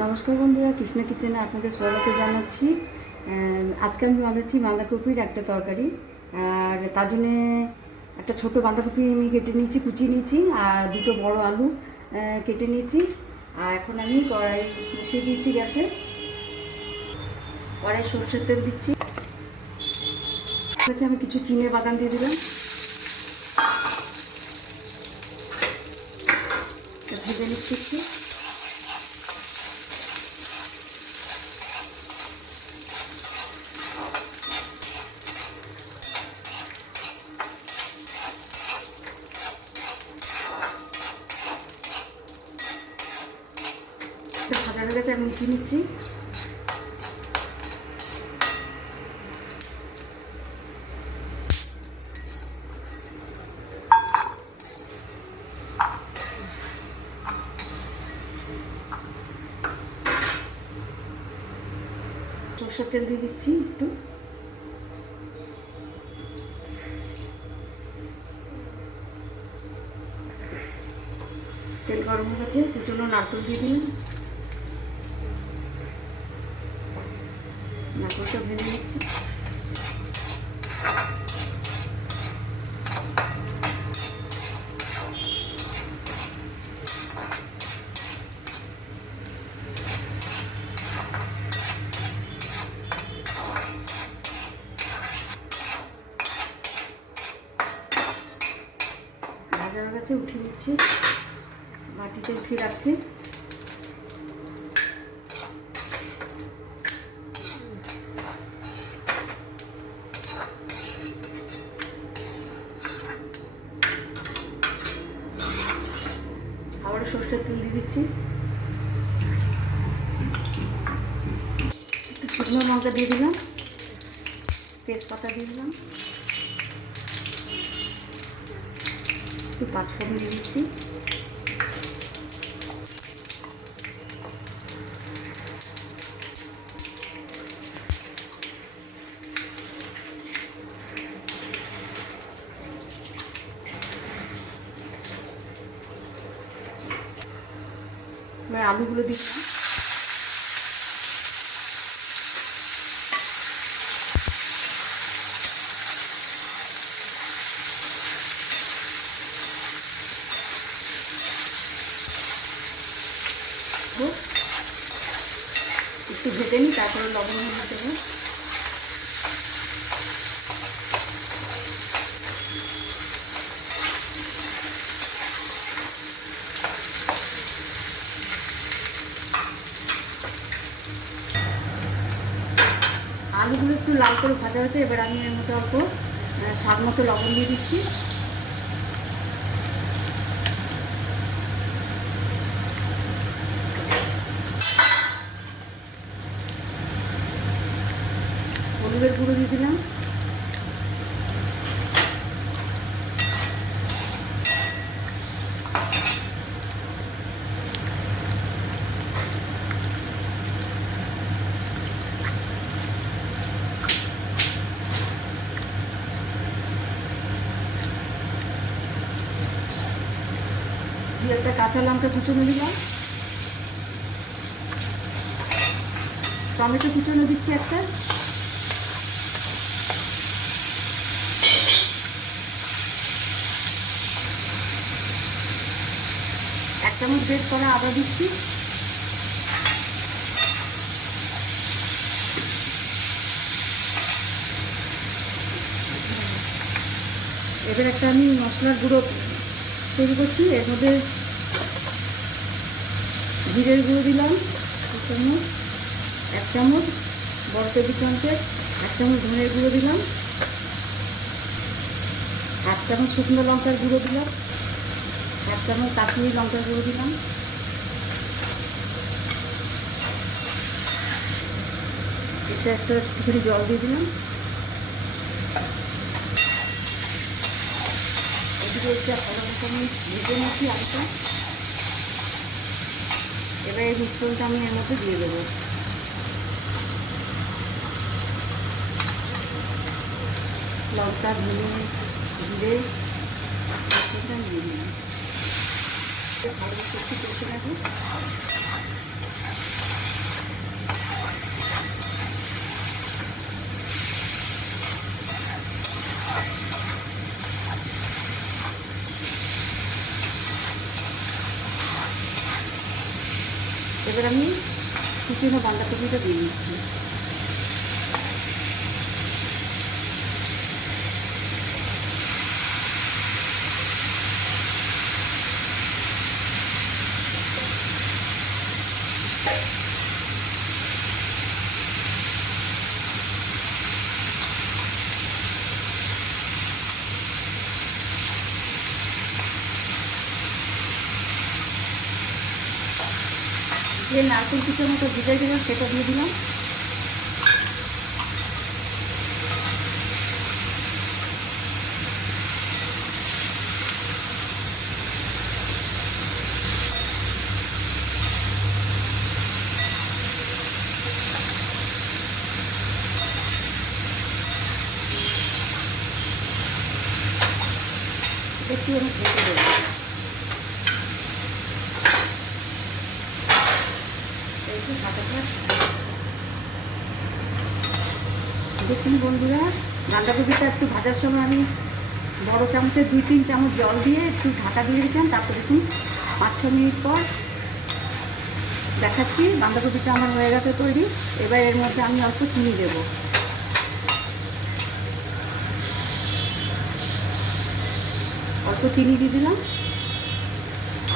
নমস্কার বন্ধুরা, কৃষ্ণা কিচেনে আপনাদের স্বাগত জানাচ্ছি। আজকে আমি বানাচ্ছি বাঁধাকপির একটা তরকারি। আর তার জন্যে একটা ছোট বাঁধাকপি আমি কেটে নিয়েছি, কুচিয়ে নিয়েছি, আর দুটো বড় আলু কেটে নিয়েছি। আর এখন আমি কড়াই বসিয়ে দিয়েছি গ্যাসে। কড়াই সরষের তেল দিচ্ছি। আমি কিছু চিনে বাদাম দিয়ে দিলাম, ভেজে নিচ্ছি একটু। ভাজা হয়ে গেছে, আমি উঠিয়ে নিচ্ছি। সরষের তেল দিয়ে দিচ্ছি একটু। তেল গরম হয়ে গেছে, কুচনো নারকেল দিয়ে দিন। নারকেলটা ভেজে নিচ্ছি। ভাজা হয়ে গেছে, উঠিয়ে নিচ্ছি, বাটিতে উঠিয়ে রাখছি। আবার সরষের তেল দিয়ে দিচ্ছি, একটু শুকনো লঙ্কা দিয়ে দিলাম, তেজপাতা দিয়ে দিলাম, একটু পাঁচফোড়ন দিয়ে দিচ্ছি। এবার আলুগুলো দিচ্ছি। একটু ভেজে নিই, তারপরে লবণ হলুদ দেবো। আলুগুলো একটু লাল করে ভাজা হয়েছে, এবার আমি এর মধ্যে অল্প স্বাদ মতো লবণ দিয়ে দিচ্ছি। হলুদের গুঁড়ো দিয়ে দিলাম, দিয়ে একটা কাঁচা লঙ্কা কুচনো দিলাম, টমেটো কুচনো দিচ্ছি একটা, এক চামচ বেশ করা আদা দিচ্ছি, এবার একটা আমি মশলার গুঁড়ো তৈরি করছি। এর মধ্যে জিরের গুঁড়ো দিলাম 2 চামচ, 1 চামচ বড় টেবিল চামচের 1 চামচ ধনের গুঁড়ো দিলাম, 1 চামচ শুকনো লঙ্কার গুঁড়ো দিলাম, 1 চামচ কাশ্মীরি লঙ্কার গুঁড়ো দিলাম, এটা একটুখানি জল দিয়ে দিলাম। এদিকে একটা ভালো মতো আমি ভেজে নিচ্ছি আলুটা। এবার এই মিশ্রণটা আমি এর মধ্যে দিয়ে দেবো। লঙ্কা, ধনে, জিরে দিয়ে দিলাম। ভালো একটু কষে রাখবো। এবার আমি কুচনো বাঁধাকপিটা দিয়ে দিচ্ছি। যে নারকেল কুচোর মতো ভিজে দিলাম সেটা দিয়ে দিলাম। একটু আমি ঢেকে দেবো। দেখুন বন্ধুরা, বাঁধাকপিটা একটু ভাজার সময় আমি বড় চামচে 2-3 চামচ জল দিয়ে একটু ঢাকা দিয়ে দিয়েছিলাম। তারপর দেখুন 5-6 মিনিট পর দেখাচ্ছি বাঁধাকপিটা আমার হয়ে গেছে তৈরি। এবার এর মধ্যে আমি অল্প চিনি দেবো। অল্প চিনি দিয়ে দিলাম।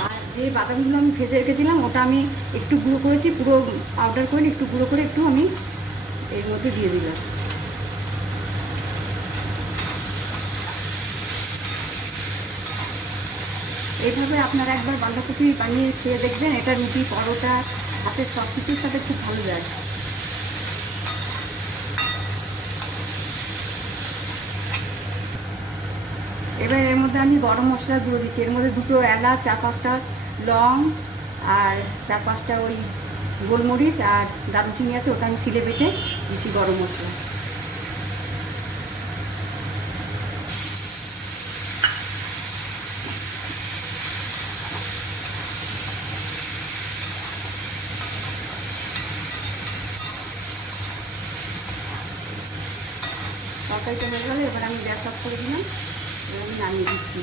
আর যে বাদামগুলো আমি ভেজে রেখেছিলাম ওটা আমি একটু গুঁড়ো করেছি, পুরো পাউডার করে একটু গুঁড়ো করে একটু আমি এর মধ্যে দিয়ে দিলাম। এইভাবে আপনারা একবার বাঁধাকপি বানিয়ে খেয়ে দেখবেন, এটা রুটি, পরোটা, ভাতের সব কিছুর সাথে খুব ভালো যায়। এবার এর মধ্যে আমি গরম মশলা দিয়ে দিচ্ছি। এর মধ্যে 2 এলাচ, 4-5টা লং আর 4-5টা ওই গোলমরিচ আর দারুচিনি আছে, ওটা আমি শিলে বেটে দিচ্ছি গরম মশলা। তরকারিটা হয়ে গেলে এবার আমি গ্যাস অফ করে দিলাম, এবার আমি নামিয়ে দিচ্ছি।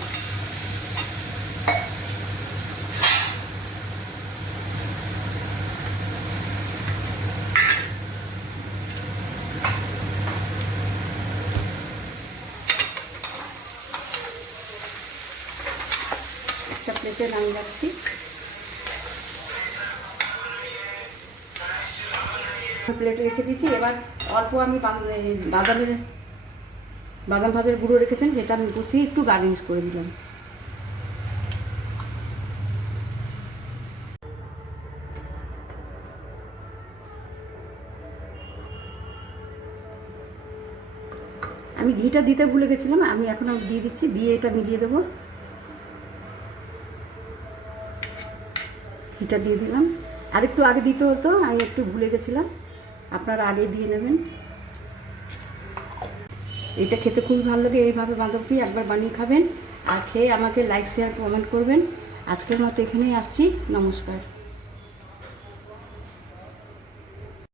একটা প্লেটে নামিয়ে রাখছি। প্লেটে রেখে দিচ্ছি। এবার অল্প আমি বাদাম ভাজার গুঁড়ো রেখেছেন সেটা আমি উপর থেকে একটু গার্নিশ করে দিলাম। আমি ঘিটা দিতে ভুলে গেছিলাম, আমি এখন দিয়ে দিচ্ছি, দিয়ে এটা মিলিয়ে দেবো। ঘিটা দিয়ে দিলাম। আর একটু আগে দিতে হতো, আমি একটু ভুলে গেছিলাম, আপনারা আগে দিয়ে নেবেন। এটা খেতে খুবই ভালো লাগে। এইভাবে বাঁধাকপি একবার বানিয়ে খাবেন আর খেয়ে আমাকে লাইক, শেয়ার, কমেন্ট করবেন। আজকের মতো এখানেই আসছি। নমস্কার।